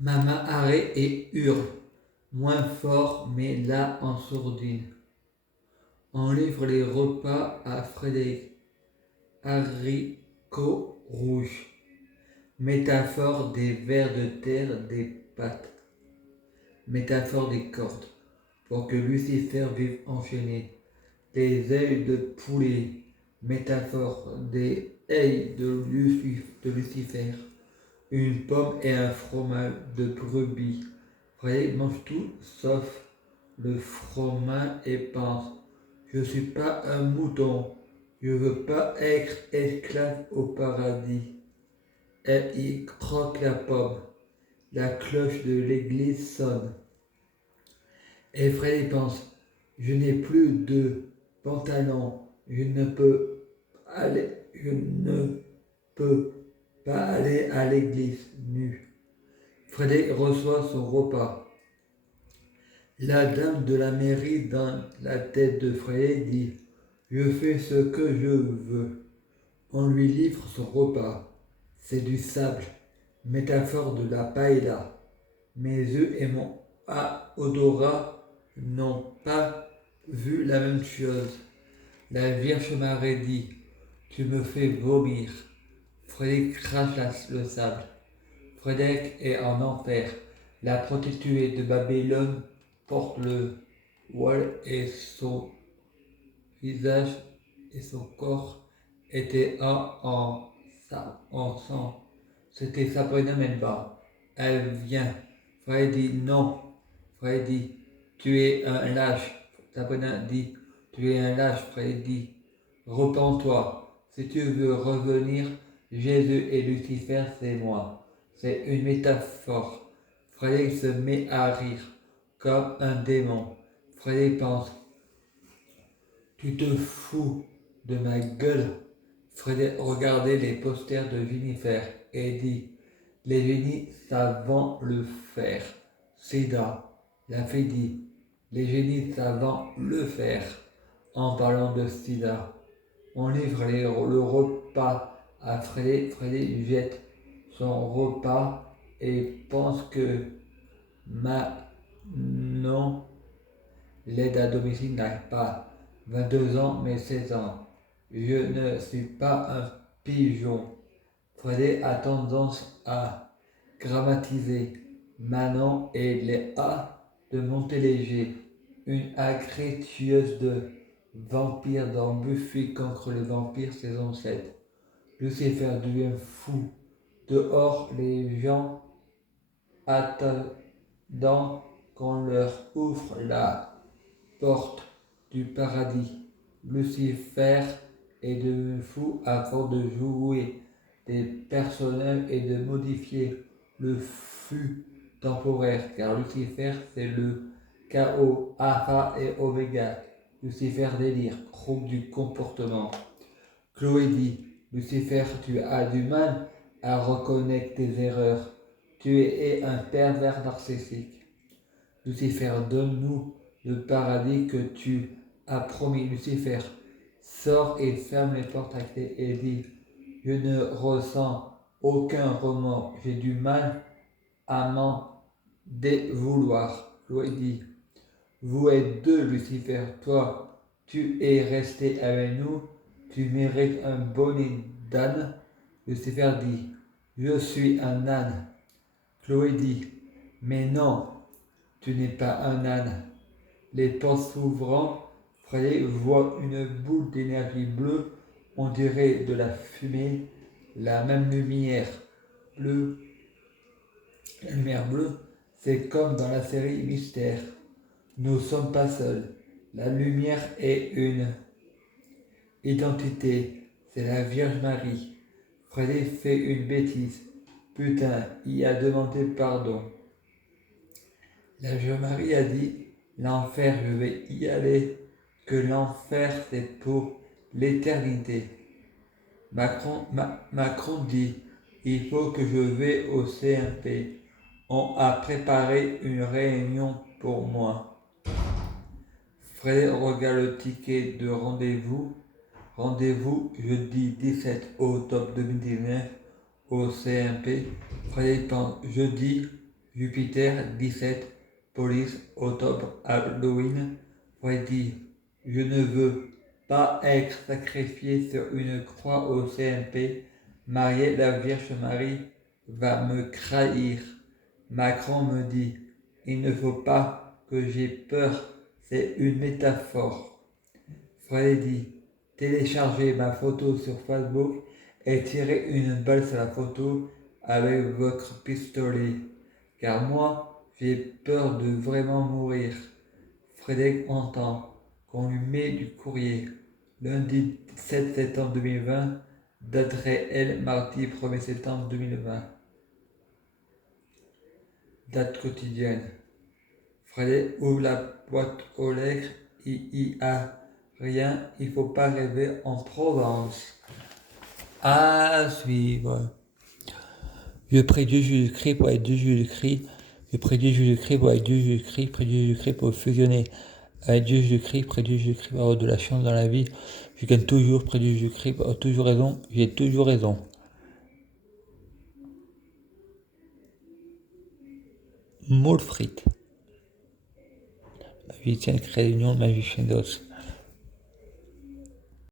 Maman arrête et hurle, moins fort mais là en sourdine. On livre les repas à Frédéric. Haricots rouges. Métaphore des vers de terre, des pattes. Métaphore des cordes. Pour que Lucifer vive enchaîné. Les ailes de poulet. Métaphore des ailes de Lucifer. Une pomme et un fromage de brebis. Frédéric mange tout sauf le fromage et pense: je suis pas un mouton, je veux pas être esclave au paradis. Elle y croque la pomme. La cloche de l'église sonne. Et Frédéric pense: je n'ai plus de pantalon, je ne peux pas aller à l'église nu. Frédéric reçoit son repas. La dame de la mairie dans la tête de Frédéric dit: je fais ce que je veux. On lui livre son repas. C'est du sable, métaphore de la paella. Mes yeux et mon odorat n'ont pas vu la même chose. La Vierge Marie dit: tu me fais vomir. Frédéric crache le sable. Frédéric est en enfer. La prostituée de Babylone porte le voile et son visage et son corps étaient en sang. C'était Sabrina Melba. Elle vient. Fred dit: non. Fred dit: tu es un lâche. Sabrina dit: tu es un lâche. Fred dit: repens-toi. Si tu veux revenir, Jésus et Lucifer, c'est moi. C'est une métaphore. Frédéric se met à rire, comme un démon. Frédéric pense: tu te fous de ma gueule. Frédéric regardait les posters de Jennifer et dit: les génies savent le faire. Sida. La fille dit: les génies savent le faire. En parlant de Sida, on livre le repas à Frédéric. Frédéric jette son repas et pense que Manon, l'aide à domicile, n'a pas 22 ans mais 16 ans. Je ne suis pas un pigeon. Frédéric a tendance à grammatiser Manon et Léa de Montéléger, une agrée tueuse de vampires dans Buffy contre les vampires saison 7. Lucifer devient fou. Dehors, les gens attendant qu'on leur ouvre la porte du paradis. Lucifer est devenu fou à force de jouer des personnages et de modifier le flux temporaire, car Lucifer c'est le chaos, alpha et oméga. Lucifer délire, trouble du comportement. Chloé dit: Lucifer, tu as du mal à reconnaître tes erreurs. Tu es un pervers narcissique. Lucifer, donne-nous le paradis que tu as promis. Lucifer sort et ferme les portes à clé et dit: je ne ressens aucun remords. J'ai du mal à m'en dévouloir. Chloé dit: vous êtes deux, Lucifer. Toi, tu es resté avec nous. Tu mérites un bonnet d'âne. Lucifer dit: je suis un âne. Chloé dit: mais non, tu n'es pas un âne. Les portes s'ouvrant, Frédéric voit une boule d'énergie bleue, on dirait de la fumée, la même lumière bleue. La lumière bleue, c'est comme dans la série Mystère. Nous ne sommes pas seuls. La lumière est une identité, c'est la Vierge Marie. Frédéric fait une bêtise. Putain, il a demandé pardon. La Vierge Marie a dit: l'enfer, je vais y aller, que l'enfer c'est pour l'éternité. Macron dit: il faut que je vais au CMP. On a préparé une réunion pour moi. Frédéric regarde le ticket de rendez-vous. Rendez-vous jeudi 17 octobre 2019 au CMP. Frédéric pense: jeudi, Jupiter 17, police, octobre, Halloween, Freddy, je ne veux pas être sacrifié sur une croix au CNP, Marie la Vierge Marie va me trahir. Macron me dit, il ne faut pas que j'ai peur, c'est une métaphore. Freddy, téléchargez ma photo sur Facebook et tirez une balle sur la photo avec votre pistolet. Car moi, j'ai peur de vraiment mourir. Frédéric entend qu'on lui met du courrier. Lundi 7 septembre 2020, date réelle mardi 1er septembre 2020. Date quotidienne. Frédéric ouvre la boîte aux lettres. Il y a rien, il faut pas rêver en Provence. À suivre. Je prie Dieu Jésus-Christ pour être Dieu Jésus-Christ. Je prie Dieu Jésus-Christ pour être Dieu Jésus-Christ. Prie Dieu Jésus-Christ pour fusionner avec Dieu Jésus-Christ. Prie Dieu Jésus-Christ pour avoir de la chance dans la vie. Je gagne toujours. Prie Dieu Jésus-Christ pour avoir toujours raison. J'ai toujours raison. Moule frite. Ma vie tient réunion de ma vie chez d'os.